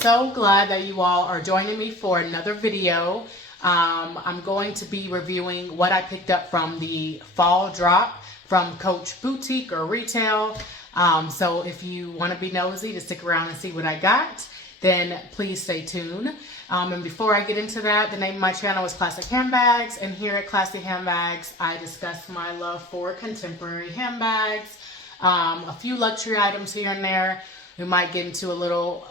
so glad that you all are joining me for another video. I'm going to be reviewing what I picked up from the fall drop from Coach Boutique or Retail. So if you want to be nosy to stick around and see what I got, then please stay tuned. And before I get into that, the name of my channel is Classic Handbags, and here at Classic Handbags, I discuss my love for contemporary handbags, a few luxury items here and there. We might get into a little,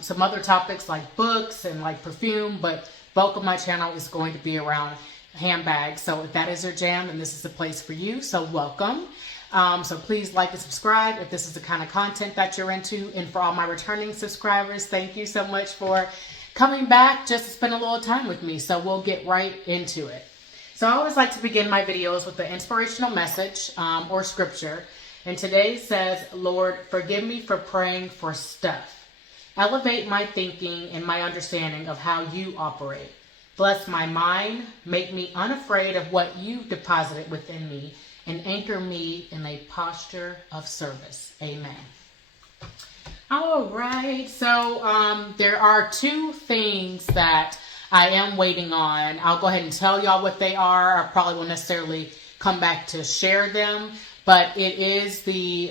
some other topics like books and like perfume, but bulk of my channel is going to be around handbags. So if that is your jam, then this is the place for you. So welcome. So please like and subscribe if this is the kind of content that you're into. And for all my returning subscribers, thank you so much for coming back just to spend a little time with me. So we'll get right into it. So I always like to begin my videos with an inspirational message or scripture. And today says, Lord, forgive me for praying for stuff. Elevate my thinking and my understanding of how you operate. Bless my mind, make me unafraid of what you deposited within me, and anchor me in a posture of service. Amen. All right, so there are two things that I am waiting on. I'll go ahead and tell y'all what they are. I probably won't necessarily come back to share them, but it is the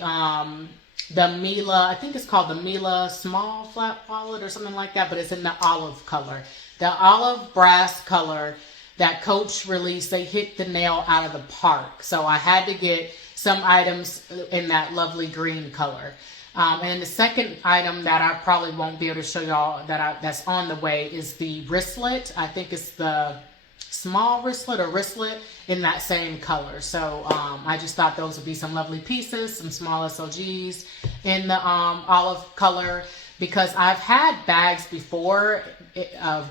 Mila, I think it's called the Mila small flat wallet or something like that, but it's in the olive color. The olive brass color that Coach released, they hit the nail out of the park. So I had to get some items in that lovely green color. And the second item that I probably won't be able to show y'all that's on the way is the wristlet. I think it's the small wristlet or wristlet in that same color. So I just thought those would be some lovely pieces, some small SOGs in the olive color, because I've had bags before,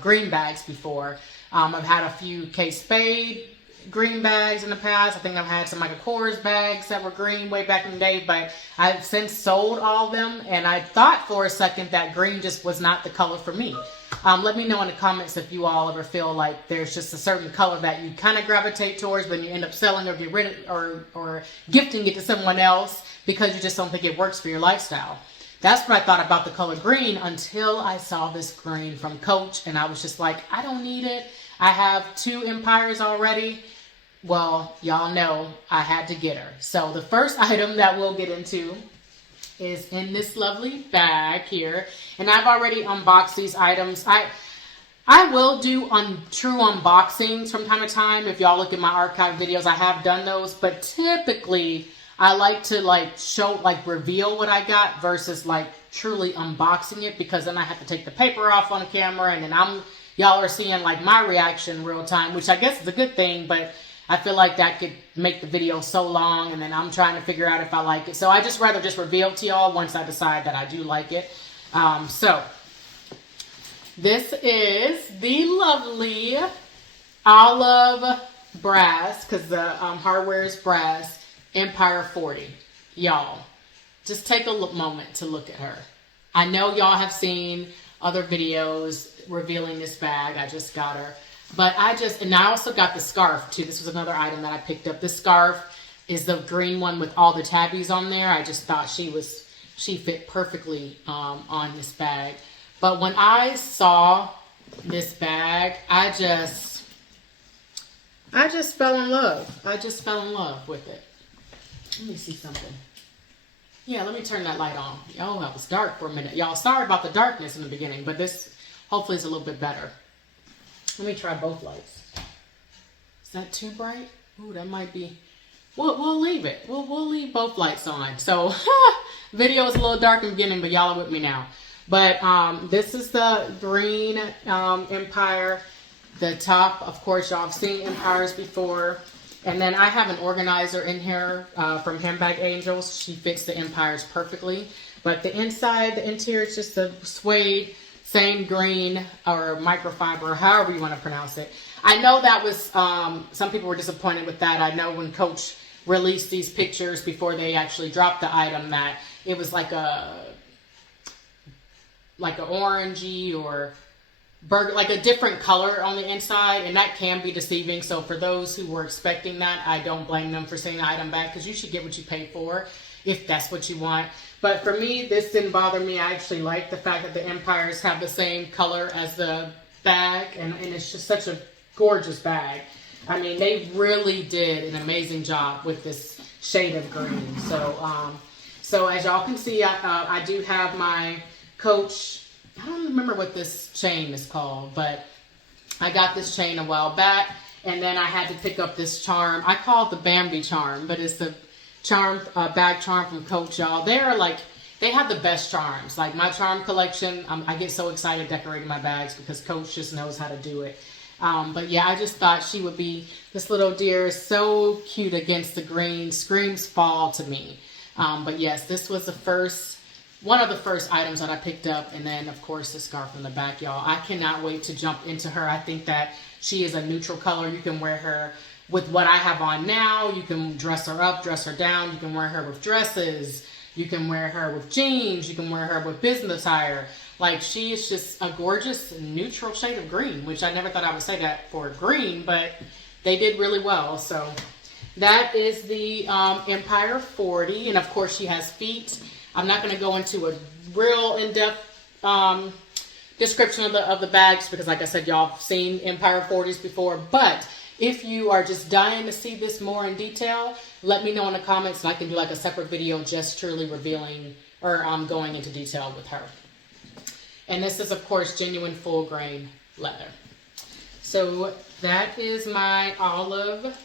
green bags before. I've had a few Kate Spade green bags in the past. I think I've had some Michael Kors bags that were green way back in the day, but I've since sold all of them, and I thought for a second that green just was not the color for me. Let me know in the comments if you all ever feel like there's just a certain color that you kind of gravitate towards, but you end up selling or get rid of or gifting it to someone else because you just don't think it works for your lifestyle. That's what I thought about the color green until I saw this green from Coach, and I was just like, I don't need it. I have 2 Empires already. Well, y'all know I had to get her. So the first item that we'll get into is in this lovely bag here. And I've already unboxed these items. I will do true unboxings from time to time. If y'all look at my archive videos, I have done those. But typically, I like to reveal what I got versus like truly unboxing it, because then I have to take the paper off on the camera, and then y'all are seeing like my reaction real time, which I guess is a good thing, but I feel like that could make the video so long, and then I'm trying to figure out if I like it. So I just rather just reveal it to y'all once I decide that I do like it. So this is the lovely olive brass, because the hardware is brass, Empire 40. Y'all, just take a moment to look at her. I know y'all have seen other videos revealing this bag. I just got her. But and I also got the scarf too. This was another item that I picked up. This scarf is the green one with all the tabbies on there. I just thought she fit perfectly on this bag. But when I saw this bag, I just fell in love. I just fell in love with it. Let me see something. Yeah, let me turn that light on. Oh, that was dark for a minute. Y'all, sorry about the darkness in the beginning, but this hopefully is a little bit better. Let me try both lights. Is that too bright? Ooh, that might be. We'll leave it. We'll leave both lights on. So, video is a little dark in the beginning, but y'all are with me now. But this is the green Empire. The top, of course, y'all have seen Empires before. And then I have an organizer in here from Handbag Angels. She fits the Empires perfectly. But the inside, the interior is just a suede, same green or microfiber, however you want to pronounce it. I know that was, some people were disappointed with that. I know when Coach released these pictures before they actually dropped the item that it was like a orangey or burger, like a different color on the inside, and that can be deceiving. So for those who were expecting that, I don't blame them for sending the item back, because you should get what you pay for. if that's what you want. But for me, this didn't bother me. I actually like the fact that the Empires have the same color as the bag, and it's just such a gorgeous bag. I mean, they really did an amazing job with this shade of green. So as y'all can see, I do have my Coach, I don't remember what this chain is called, but I got this chain a while back, and then I had to pick up this charm. I call it the Bambi charm, but it's the charm, bag charm from Coach, y'all. They have the best charms. Like my charm collection, I get so excited decorating my bags because Coach just knows how to do it. But yeah, I just thought she would be, this little deer is so cute against the green, screams fall to me. But yes, this was one of the first items that I picked up. And then of course the scarf in the back, y'all. I cannot wait to jump into her. I think that she is a neutral color. You can wear her with what I have on now. You can dress her up, dress her down. You can wear her with dresses. You can wear her with jeans. You can wear her with business attire. Like, she is just a gorgeous neutral shade of green, which I never thought I would say that for green, but they did really well. So that is the Empire 40. And of course she has feet. I'm not going to go into a real in-depth description of the bags because, like I said, y'all have seen Empire 40s before. But if you are just dying to see this more in detail, let me know in the comments and I can do like a separate video just truly revealing or going into detail with her. And this is, of course, genuine full grain leather. So that is my olive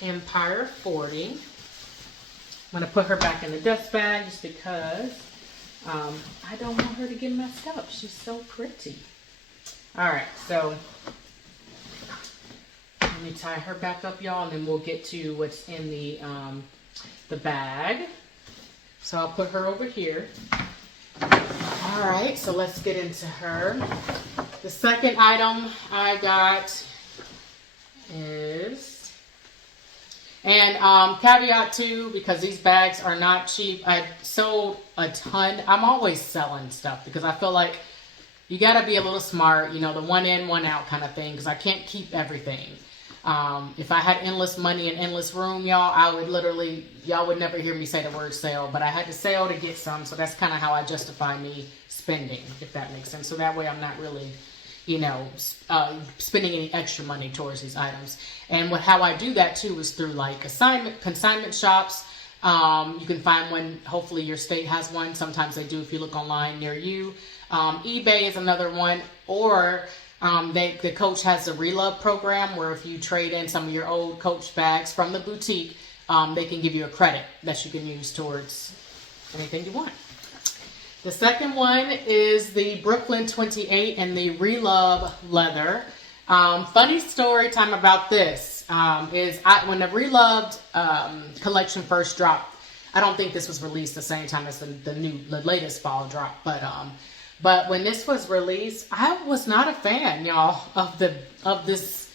Empire 40. I'm going to put her back in the dust bag just because I don't want her to get messed up. She's so pretty. All right, so let me tie her back up, y'all, and then we'll get to what's in the bag. So I'll put her over here. All right, so let's get into her. The second item I got is, and caveat too, because these bags are not cheap. I sold a ton. I'm always selling stuff because I feel like you got to be a little smart, you know, the one in, one out kind of thing, because I can't keep everything. If I had endless money and endless room, y'all, I would literally, y'all would never hear me say the word sale, but I had to sell to get some. So that's kind of how I justify me spending, if that makes sense. So that way I'm not really, you know, spending any extra money towards these items. And how I do that too is through like consignment shops. You can find one, hopefully your state has one. Sometimes they do if you look online near you. eBay is another one, or the Coach has a Reloved program where if you trade in some of your old Coach bags from the boutique, they can give you a credit that you can use towards anything you want. The second one is the Brooklyn 28 and the Reloved Leather. Funny story time about this is when the Reloved collection first dropped, I don't think this was released the same time as the latest fall drop, but when this was released, I was not a fan, y'all, of this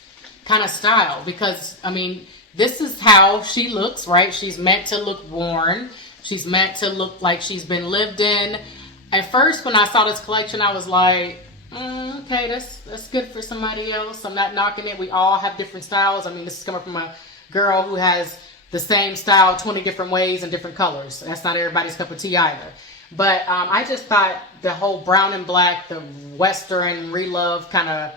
kind of style because, I mean, this is how she looks, right? She's meant to look worn. She's meant to look like she's been lived in. At first, when I saw this collection, I was like, okay, that's good for somebody else. I'm not knocking it. We all have different styles. I mean, this is coming from a girl who has the same style 20 different ways and different colors. That's not everybody's cup of tea either. But I just thought the whole brown and black, the Western Reloved kind of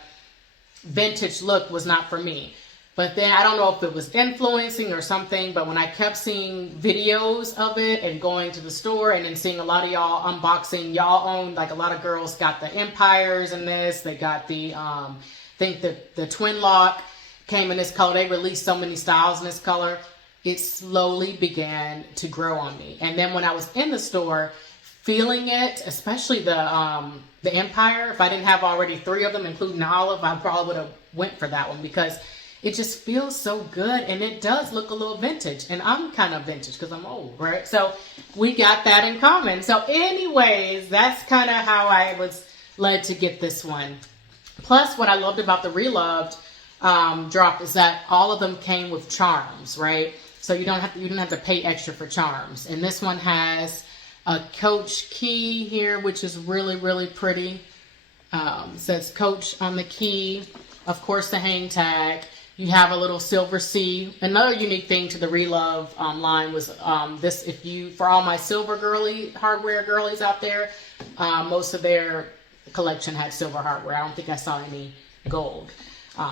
vintage look was not for me. But then I don't know if it was influencing or something, but when I kept seeing videos of it and going to the store and then seeing a lot of y'all unboxing, y'all own, like a lot of girls got the Empires in this. They got the, I think the twin lock came in this color. They released so many styles in this color. It slowly began to grow on me. And then when I was in the store, feeling it, especially the Empire, if I didn't have already 3 of them, including the olive, I probably would have went for that one because it just feels so good and it does look a little vintage. And I'm kind of vintage because I'm old, right? So we got that in common. So anyways, that's kind of how I was led to get this one. Plus, what I loved about the Reloved drop is that all of them came with charms, right? So you don't have to pay extra for charms. And this one has a Coach key here, which is really, really pretty. Says Coach on the key. Of course, the hang tag. You have a little silver C. Another unique thing to the Relove line was this. For all my silver hardware girlies out there, most of their collection had silver hardware. I don't think I saw any gold.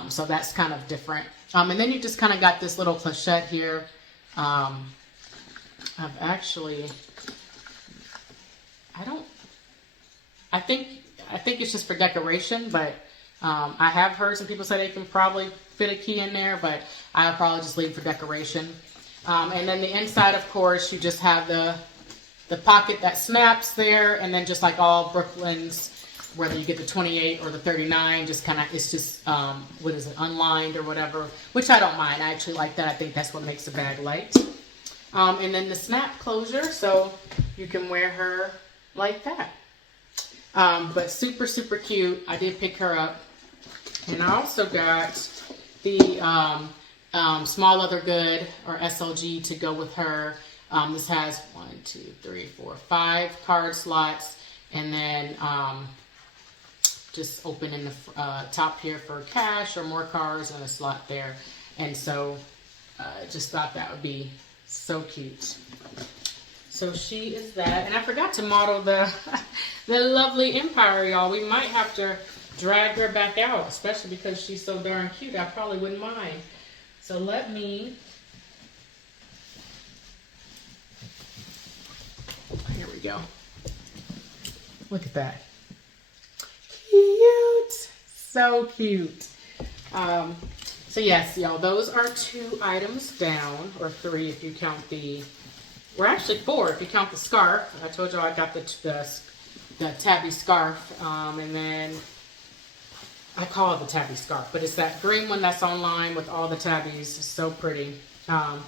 So that's kind of different. And then you just kind of got this little clochette here. I think it's just for decoration, but I have heard some people say they can probably fit a key in there, but I'll probably just leave it for decoration. And then the inside, of course, you just have the pocket that snaps there, and then just like all Brooklyn's, whether you get the 28 or the 39, just kind of, it's just, what is it, unlined or whatever, which I don't mind. I actually like that. I think that's what makes the bag light. And then the snap closure, so you can wear her like that. But super, super cute. I did pick her up. And I also got the small leather good, or SLG, to go with her. This has 5 card slots, and then just open in the top here for cash or more cards, and a slot there. And so just thought that would be so cute. So she is that. And I forgot to model the lovely Empire, y'all. We might have to drag her back out, especially because she's so darn cute. I probably wouldn't mind. So let me... Here we go. Look at that. Cute. So cute. So yes, y'all, those are 2 items down, or 3 if you count the... We're actually 4 if you count the scarf. I told y'all I got the tabby scarf, and then I call it the tabby scarf, but it's that green one that's online with all the tabbies. It's so pretty. The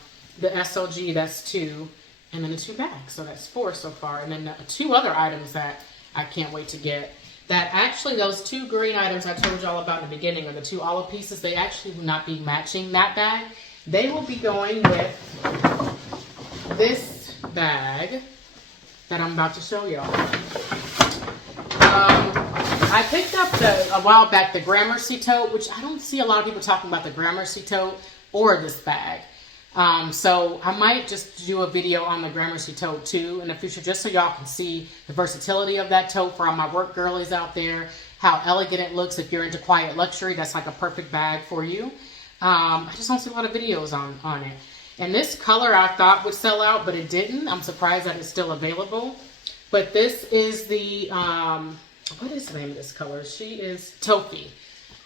SLG, that's 2, and then the 2 bags, so that's 4 so far. And then 2 other items that I can't wait to get. That actually, those 2 green items I told y'all about in the beginning, are the 2 olive pieces. They actually will not be matching that bag. They will be going with this bag that I'm about to show y'all. I picked up a while back the Gramercy tote, which I don't see a lot of people talking about the Gramercy tote or this bag. So I might just do a video on the Gramercy tote too in the future, just so y'all can see the versatility of that tote for all my work girlies out there, how elegant it looks. If you're into quiet luxury, that's like a perfect bag for you. I just don't see a lot of videos on it. And this color I thought would sell out, but it didn't. I'm surprised that it's still available. But this is the, what is the name of this color? She is Toffee.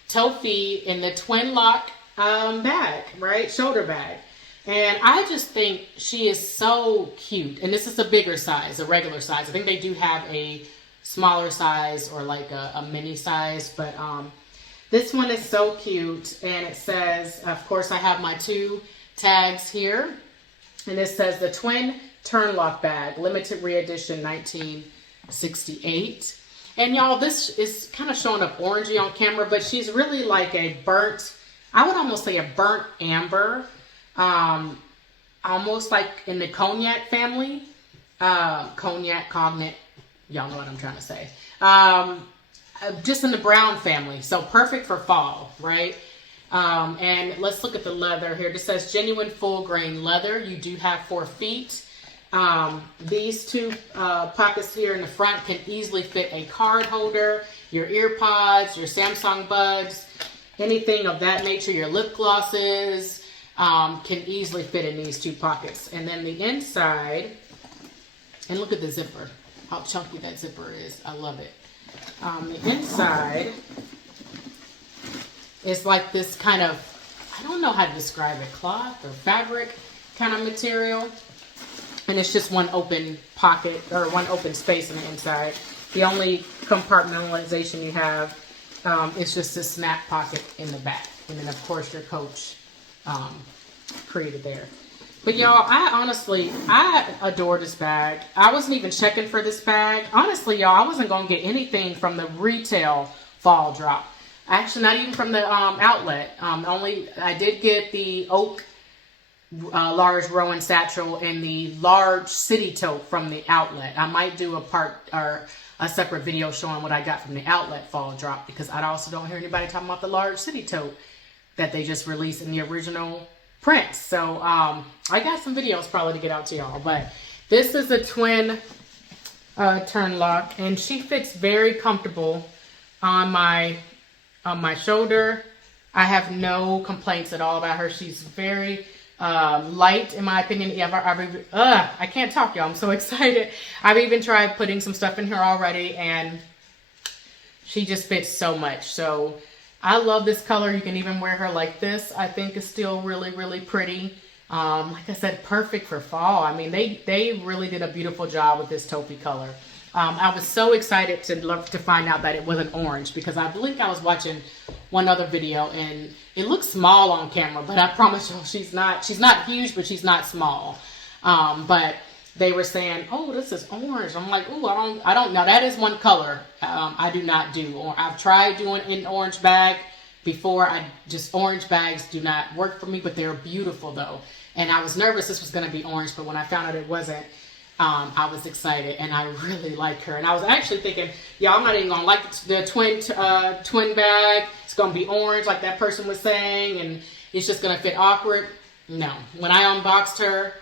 Toffee in the twin lock bag, right? Shoulder bag. And I just think she is so cute. And this is a bigger size, a regular size. I think they do have a smaller size or like a mini size. But this one is so cute. And it says, of course, I have my 2 tags here. And it says the twin turn lock bag, limited re-edition 1968. And y'all, this is kind of showing up orangey on camera, but she's really like a burnt, I would almost say a burnt amber. Almost like in the cognac family. Cognac, y'all know what I'm trying to say. Just in the brown family. So perfect for fall, right? And let's look at the leather here. This says genuine full grain leather. You do have 4 feet. These 2 pockets here in the front can easily fit a card holder, your ear pods, your Samsung buds, anything of that nature, your lip glosses, can easily fit in these 2 pockets. And then the inside, and look at the zipper, how chunky that zipper is. I love it. The inside is like this kind of, I don't know how to describe it, cloth or fabric kind of material. And it's just one open pocket, or one open space on the inside. The only compartmentalization you have is just a snap pocket in the back. And then, of course, your Coach created there. But, y'all, I adore this bag. I wasn't even checking for this bag. Honestly, y'all, I wasn't going to get anything from the retail fall drop. Actually, not even from the outlet. I did get the oak large Rowan satchel and the large city tote from the outlet. I might do a separate video showing what I got from the outlet fall drop, because I also don't hear anybody talking about the large city tote that they just released in the original prints. So I got some videos probably to get out to y'all, but this is a twin turn lock, and she fits very comfortable on my shoulder. I have no complaints at all about her. She's very light, in my opinion. I can't talk, y'all. I'm so excited. I've even tried putting some stuff in here already, and she just fits so much. So I love this color. You can even wear her like this. I think it's still really, really pretty. Like I said, perfect for fall. I mean, they really did a beautiful job with this taupey color. I was so excited to find out that it wasn't orange, because I believe I was watching one other video and it looks small on camera, but I promise you she's not huge, but she's not small. But they were saying, oh, this is orange. I'm like, oh, I don't know. That is one color I do not do. Or I've tried doing an orange bag before. Orange bags do not work for me, but they're beautiful though. And I was nervous this was going to be orange, but when I found out it wasn't, I was excited, and I really like her. And I was actually thinking, yeah, I'm not even going to like the twin bag. It's going to be orange like that person was saying, and it's just going to fit awkward. No. When I unboxed her,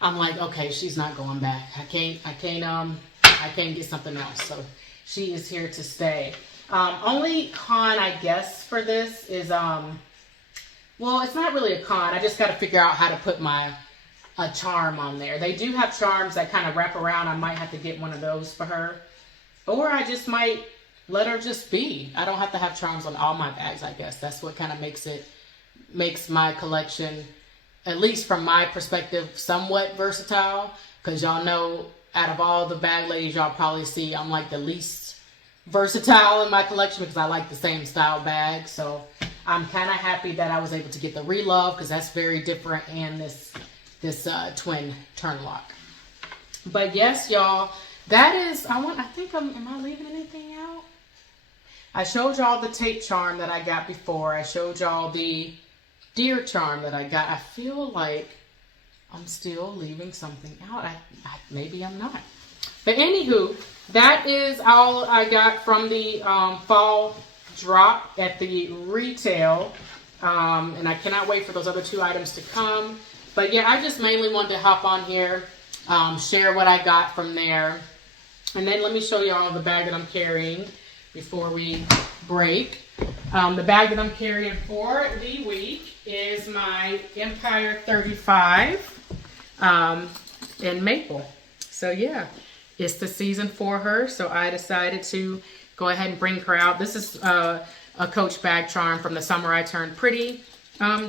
I'm like, okay, she's not going back. I can't get something else. So she is here to stay. Only con, I guess, for this is, well, it's not really a con. I just got to figure out how to put a charm on there. They do have charms that kind of wrap around. I might have to get one of those for her. Or I just might let her just be. I don't have to have charms on all my bags, I guess. That's what kind of makes my collection, at least from my perspective, somewhat versatile. Because y'all know, out of all the bag ladies y'all probably see, I'm like the least versatile in my collection, because I like the same style bag. So I'm kind of happy that I was able to get the Reloved, because that's very different, and this twin turn lock. But yes, y'all, that is, am I leaving anything out? I showed y'all the tape charm that I got before. I showed y'all the deer charm that I got. I feel like I'm still leaving something out. Maybe I'm not. But anywho, that is all I got from the fall drop at the retail. And I cannot wait for those other two items to come. But yeah, I just mainly wanted to hop on here, share what I got from there. And then let me show y'all the bag that I'm carrying before we break. The bag that I'm carrying for the week is my Empire 35 in maple. So yeah, it's the season for her. So I decided to go ahead and bring her out. This is a Coach bag charm from the Summer I Turned Pretty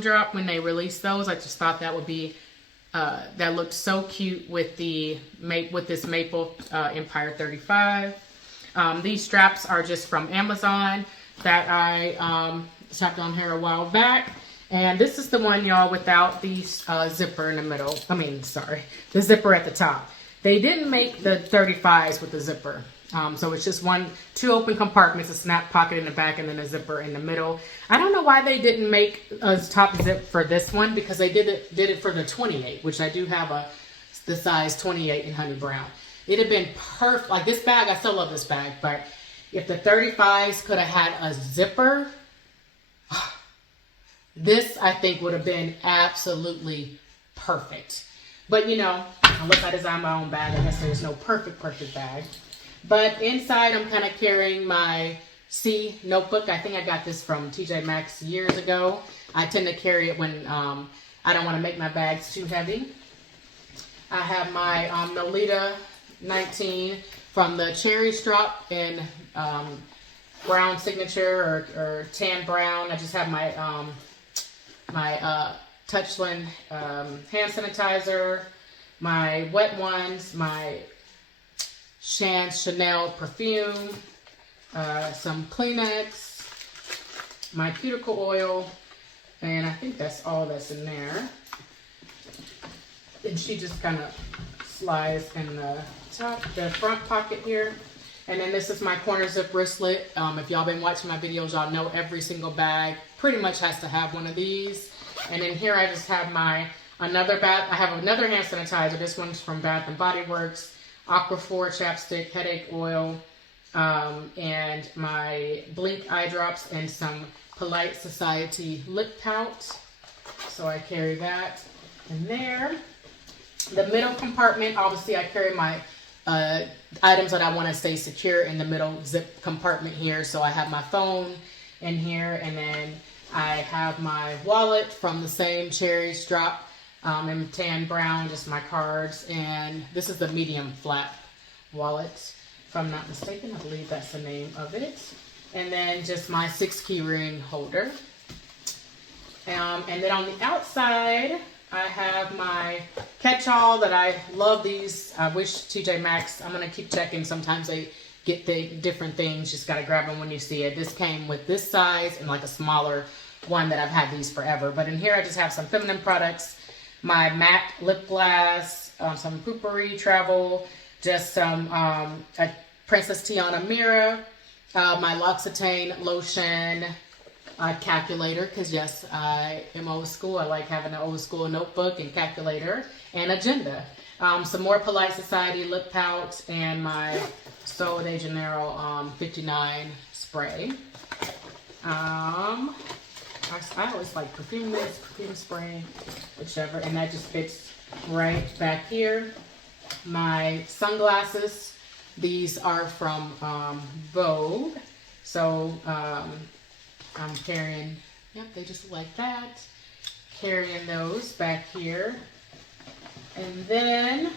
drop when they released those. I just thought that would be that looked so cute with this maple Empire 35. These straps are just from Amazon that I strapped on here a while back, and this is the one, y'all, without the zipper in the middle. The zipper at the top. They didn't make the 35s with the zipper. So it's just two open compartments, a snap pocket in the back, and then a zipper in the middle. I don't know why they didn't make a top zip for this one, because they did it for the 28, which I do have the size 28 in honey brown. It'd have been perfect. Like this bag, I still love this bag, but if the 35s could have had a zipper, this I think would have been absolutely perfect. But you know, unless I design my own bag, I guess there's no perfect bag. But inside, I'm kind of carrying my C notebook. I think I got this from TJ Maxx years ago. I tend to carry it when I don't want to make my bags too heavy. I have my Merlot 19 from the Cherry Strop in brown signature or tan brown. I just have my Touchland hand sanitizer, my wet ones, my Chanel perfume, some Kleenex, my cuticle oil, and I think that's all that's in there. And she just kind of slides in the front pocket here. And then this is my corner zip wristlet. If y'all been watching my videos, y'all know every single bag pretty much has to have one of these. And then here I just have another hand sanitizer. This one's from Bath and Body Works. Aquaphor chapstick, headache oil, and my Blink eye drops and some Polite Society lip pout. So I carry that in there. The middle compartment, obviously I carry my items that I want to stay secure in the middle zip compartment here. So I have my phone in here, and then I have my wallet from the same Cherries drop in tan brown, just my cards, and this is the medium flap wallet, if I'm not mistaken. I believe that's the name of it. And then just my 6-key ring holder. And then on the outside, I have my catch-all that I love these. I wish TJ Maxx, I'm going to keep checking. Sometimes they get the different things. Just got to grab them when you see it. This came with this size and like a smaller one that I've had these forever. But in here, I just have some feminine products, my MAC lip gloss, some Poopery travel, just some a Princess Tiana mirror, my L'Occitane lotion, calculator, because yes, I am old school. I like having an old school notebook and calculator and agenda. Some more Polite Society lip pout and my Suede de Janeiro 59 spray. I always like perfume this, perfume spray, whichever, and that just fits right back here. My sunglasses, these are from Vogue, so I'm carrying, yep, they just look like that. Carrying those back here. And then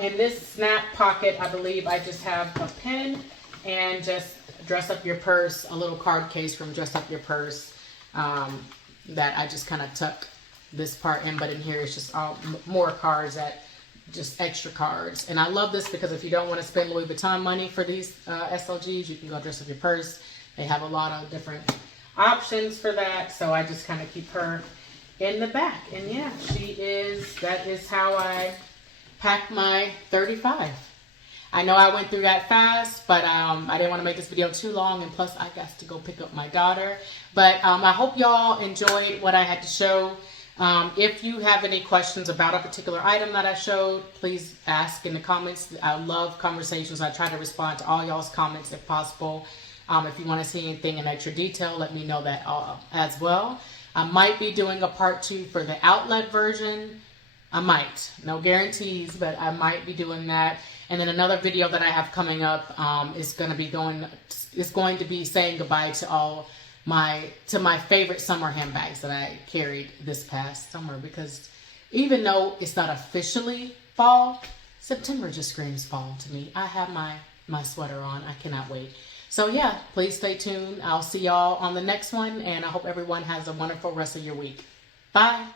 in this snap pocket, I believe I just have a pen and just Dress Up Your Purse, a little card case from Dress Up Your Purse that I just kind of tuck this part in, but in here it's just all more cards, that just extra cards. And I love this because if you don't want to spend Louis Vuitton money for these SLGs, you can go Dress Up Your Purse. They have a lot of different options for that, so I just kind of keep her in the back. And yeah, that is how I pack my 35. I know I went through that fast, but I didn't want to make this video too long, and plus I got to go pick up my daughter. But I hope y'all enjoyed what I had to show. If you have any questions about a particular item that I showed, please ask in the comments. I love conversations. I try to respond to all y'all's comments if possible. If you want to see anything in extra detail, let me know that as well. I might be doing a part 2 for the outlet version. I might. No guarantees, but I might be doing that. And then another video that I have coming up is going to be saying goodbye to my favorite summer handbags that I carried this past summer, because even though it's not officially fall, September just screams fall to me. I have my sweater on. I cannot wait. So yeah, please stay tuned. I'll see y'all on the next one, and I hope everyone has a wonderful rest of your week. Bye.